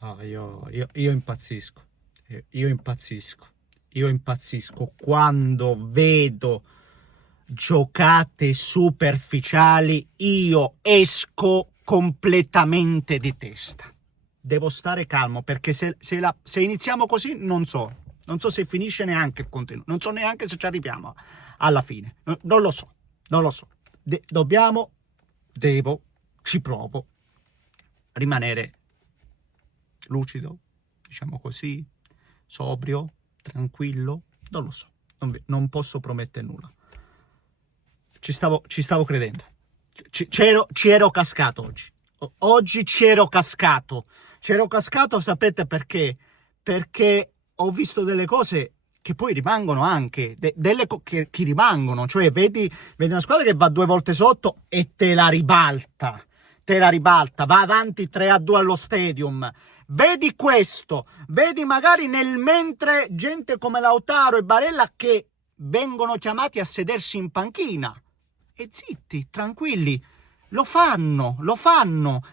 No, io impazzisco, io impazzisco, io impazzisco quando vedo giocate superficiali, io esco completamente di testa. Devo stare calmo perché se iniziamo così non so se finisce neanche il contenuto, non so neanche se ci arriviamo alla fine, non lo so, non lo so. Ci provo a rimanere lucido, diciamo così, sobrio, tranquillo, non lo so, non posso promettere nulla. Ci stavo credendo, ci ero cascato oggi. Oggi c'ero cascato, sapete perché? Perché ho visto delle cose che poi rimangono anche, che rimangono, cioè vedi una squadra che va 2 volte sotto e te la ribalta, va avanti 3-2 allo stadium. Vedi questo, vedi magari nel mentre gente come Lautaro e Barella che vengono chiamati a sedersi in panchina. E zitti, tranquilli, lo fanno,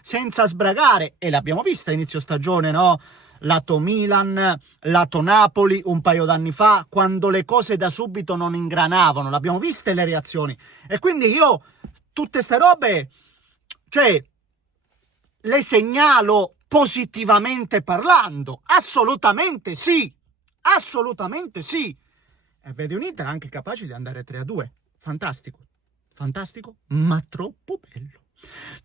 senza sbragare. E l'abbiamo vista a inizio stagione, no? Lato Milan, lato Napoli, un paio d'anni fa, quando le cose da subito non ingranavano. L'abbiamo viste le reazioni. E quindi io, tutte ste robe, cioè, le segnalo positivamente parlando. Assolutamente sì. Assolutamente sì. E vedi un Inter anche capace di andare 3-2. Fantastico. Fantastico, ma troppo bello.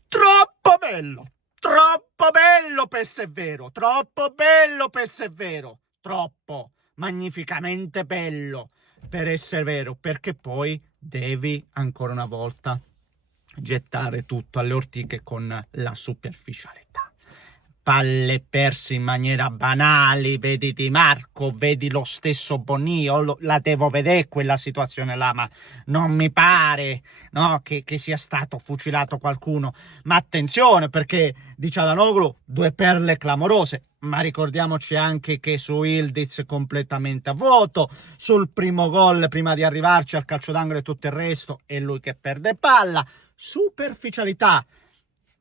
Troppo bello! Troppo bello per essere vero! Troppo bello per essere vero! Troppo! Magnificamente bello per essere vero, perché poi devi ancora una volta gettare tutto alle ortiche con la superficialità. Palle perse in maniera banale, vedi Di Marco, vedi lo stesso Bonni, la devo vedere quella situazione là, ma non mi pare, no, che sia stato fucilato qualcuno. Ma attenzione, perché di Çalhanoğlu 2 perle clamorose, ma ricordiamoci anche che su Yildiz completamente a vuoto, sul primo gol prima di arrivarci al calcio d'angolo e tutto il resto, è lui che perde palla, superficialità.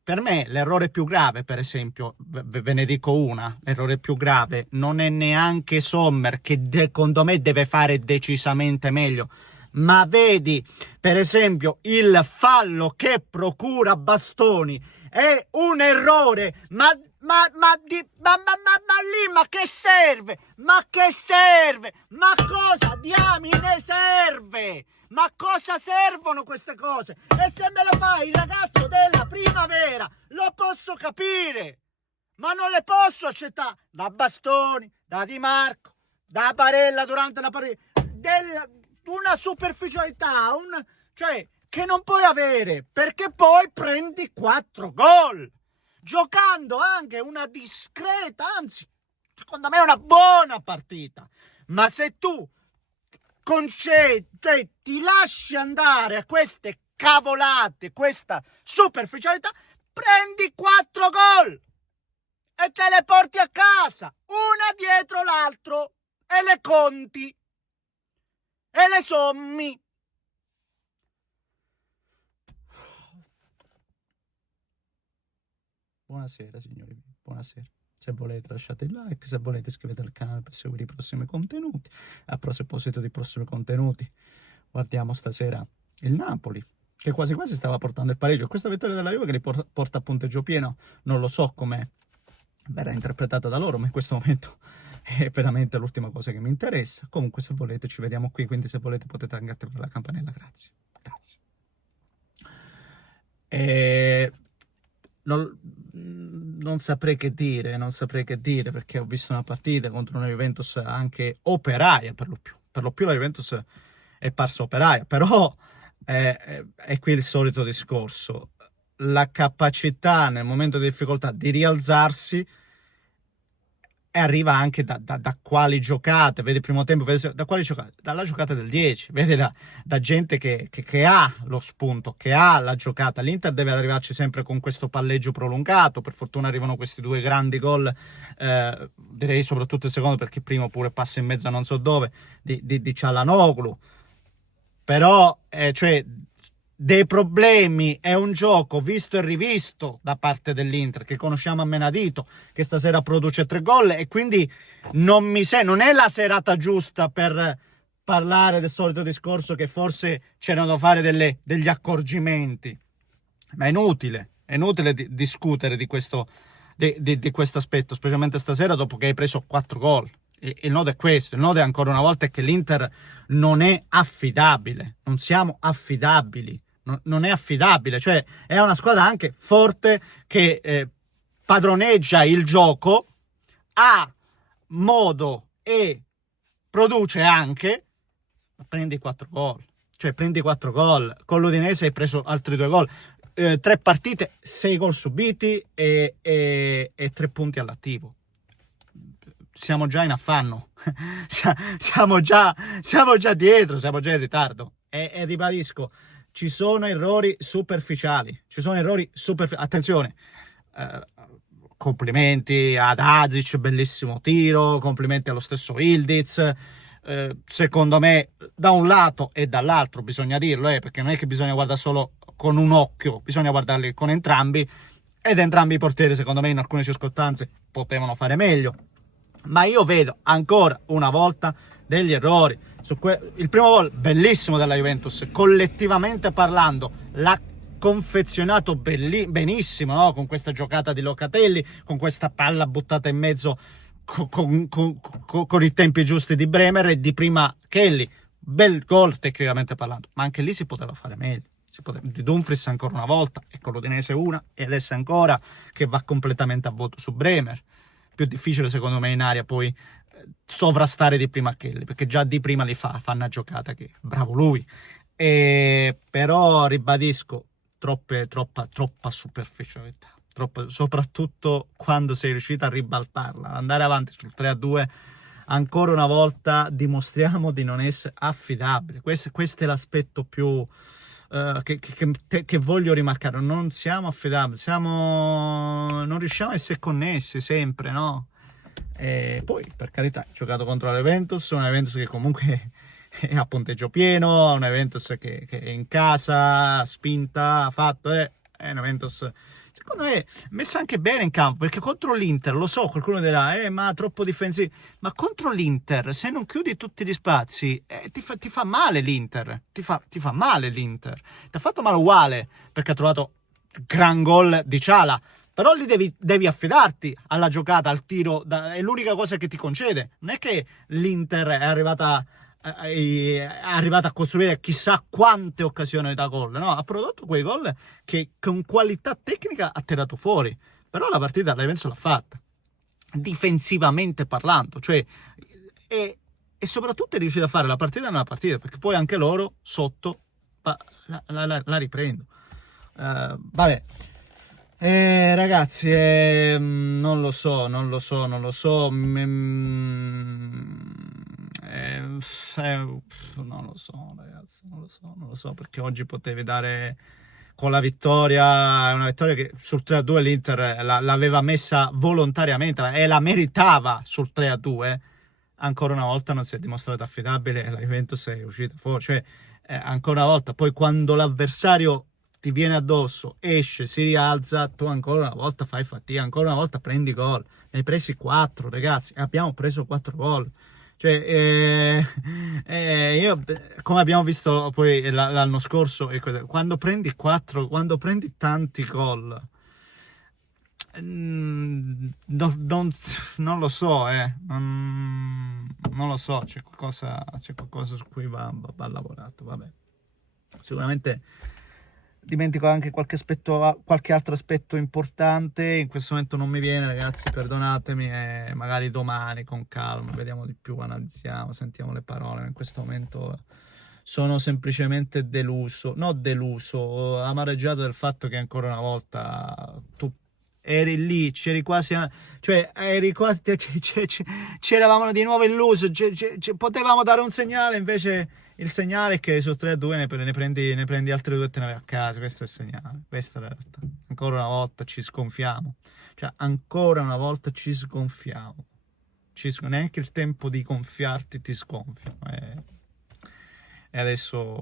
Per me l'errore più grave, per esempio, ve ne dico una, l'errore più grave non è neanche Sommer, che secondo me deve fare decisamente meglio, ma vedi, per esempio, il fallo che procura Bastoni è un errore, ma lì, ma che serve? Ma che serve? Ma cosa diamine serve? Ma cosa servono queste cose? E se me lo fa il ragazzo della primavera, lo posso capire, ma non le posso accettare. Da Bastoni, da Di Marco, da Barella durante la partita, una superficialità, cioè, che non puoi avere, perché poi prendi 4 gol, giocando anche una discreta, anzi, secondo me una buona partita. Ma se tu cioè, ti lasci andare a queste cavolate, questa superficialità, prendi 4 gol e te le porti a casa, una dietro l'altro, e le conti e le sommi. Buonasera signori, buonasera. Se volete lasciate il like, se volete iscrivetevi al canale per seguire i prossimi contenuti. A proposito di prossimi contenuti, guardiamo stasera il Napoli, che quasi quasi stava portando il pareggio. Questa vittoria della Juve che li porta a punteggio pieno, non lo so come verrà interpretata da loro, ma in questo momento è veramente l'ultima cosa che mi interessa. Comunque se volete ci vediamo qui, quindi se volete potete anche attivare la campanella, grazie. Grazie. Non saprei che dire, perché ho visto una partita contro una Juventus anche operaia, per lo più la Juventus è parsa operaia, però è qui il solito discorso, la capacità nel momento di difficoltà di rialzarsi e arriva anche da quali giocate, vedi il primo tempo, vedi, da quali giocate? Dalla giocata del 10, vedi da gente che ha lo spunto, che ha la giocata. L'Inter deve arrivarci sempre con questo palleggio prolungato, per fortuna arrivano questi 2 grandi gol, direi soprattutto il secondo, perché il primo pure passa in mezzo a non so dove, di Çalhanoğlu. Però, cioè, dei problemi, è un gioco visto e rivisto da parte dell'Inter, che conosciamo a menadito, che stasera produce 3 gol, e quindi non è la serata giusta per parlare del solito discorso che forse c'erano da fare degli accorgimenti, ma è inutile discutere di questo aspetto, specialmente stasera dopo che hai preso 4 gol. Il nodo è questo, il nodo è ancora una volta che l'Inter non è affidabile, non siamo affidabili, non è affidabile, cioè è una squadra anche forte che padroneggia il gioco, ha modo e produce anche, ma prendi 4 gol, cioè prendi 4 gol, con l'Udinese hai preso altri 2 gol, 3 partite, 6 gol subiti e 3 punti all'attivo. Siamo già in affanno, siamo già dietro, siamo già in ritardo, e ribadisco, ci sono errori superficiali, attenzione, complimenti ad Azic, bellissimo tiro, complimenti allo stesso Ildiz, secondo me da un lato e dall'altro bisogna dirlo, perché non è che bisogna guardare solo con un occhio, bisogna guardarli con entrambi, ed entrambi i portieri secondo me in alcune circostanze potevano fare meglio, ma io vedo ancora una volta degli errori. Il primo gol bellissimo della Juventus, collettivamente parlando, l'ha confezionato benissimo, no? Con questa giocata di Locatelli, con questa palla buttata in mezzo con i tempi giusti di Bremer e di prima Kelly. Bel gol tecnicamente parlando, ma anche lì si poteva fare meglio. Di Dumfries ancora una volta, e con l'Udinese una, e adesso ancora che va completamente a vuoto su Bremer. Più difficile secondo me in area poi sovrastare di prima Kelly, perché già di prima li fa una giocata che bravo lui, però ribadisco, troppa superficialità, soprattutto quando sei riuscito a ribaltarla, andare avanti sul 3-2. Ancora una volta dimostriamo di non essere affidabili. Questo è l'aspetto più che voglio rimarcare. Non siamo affidabili, non riusciamo a essere connessi sempre, no? E poi, per carità, ho giocato contro l'Juventus, un Juventus che comunque è a punteggio pieno, un Juventus che è in casa, spinta, ha fatto, è un Juventus secondo me messa anche bene in campo, perché contro l'Inter, lo so, qualcuno dirà ma troppo difensivo, ma contro l'Inter se non chiudi tutti gli spazi ti fa male l'Inter, ti fa male l'Inter, ti ha fatto male uguale, perché ha trovato gran gol di Ciala, però lì devi affidarti alla giocata, al tiro, è l'unica cosa che ti concede, non è che l'Inter è arrivata a costruire chissà quante occasioni da gol, no? Ha prodotto quei gol che con qualità tecnica ha tirato fuori, però la partita la Juventus l'ha fatta, difensivamente parlando, cioè, e soprattutto è riuscita a fare la partita nella partita, perché poi anche loro sotto la riprendo. Vabbè. Ragazzi, non lo so, non lo so, ragazzi, non lo so, perché oggi potevi dare con la vittoria, una vittoria che sul 3-2 l'Inter l'aveva messa volontariamente e la meritava sul 3-2, ancora una volta non si è dimostrato affidabile e la Juventus è uscita fuori, cioè ancora una volta, poi quando l'avversario ti viene addosso, esce, si rialza, tu ancora una volta fai fatica, ancora una volta prendi gol. Ne hai presi 4, ragazzi, abbiamo preso 4 gol. Cioè, io, come abbiamo visto poi l'anno scorso, quando prendi tanti gol, non lo so, non lo so, c'è qualcosa su cui va lavorato, vabbè. Sicuramente dimentico anche qualche altro aspetto importante, in questo momento non mi viene, ragazzi, perdonatemi, e magari domani con calma vediamo di più, analizziamo, sentiamo le parole. In questo momento sono semplicemente amareggiato del fatto che ancora una volta tu eri lì, c'eri quasi, ci eravamo di nuovo illusi, potevamo dare un segnale, invece il segnale è che su 3-2 ne prendi altri 2 e te ne vai a casa. Questo è il segnale, questa è la realtà. Ancora una volta ci sconfiamo, neanche il tempo di gonfiarti ti sgonfia, e adesso,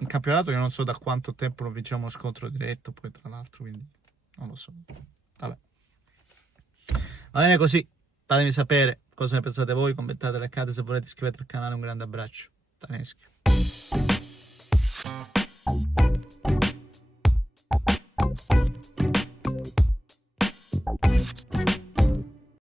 in campionato io non so da quanto tempo non vinciamo uno scontro diretto, poi tra l'altro, quindi non lo so. Vabbè. Va bene così, fatemi sapere cosa ne pensate voi, commentate, like, se volete iscrivetevi al canale, un grande abbraccio. Taneschi.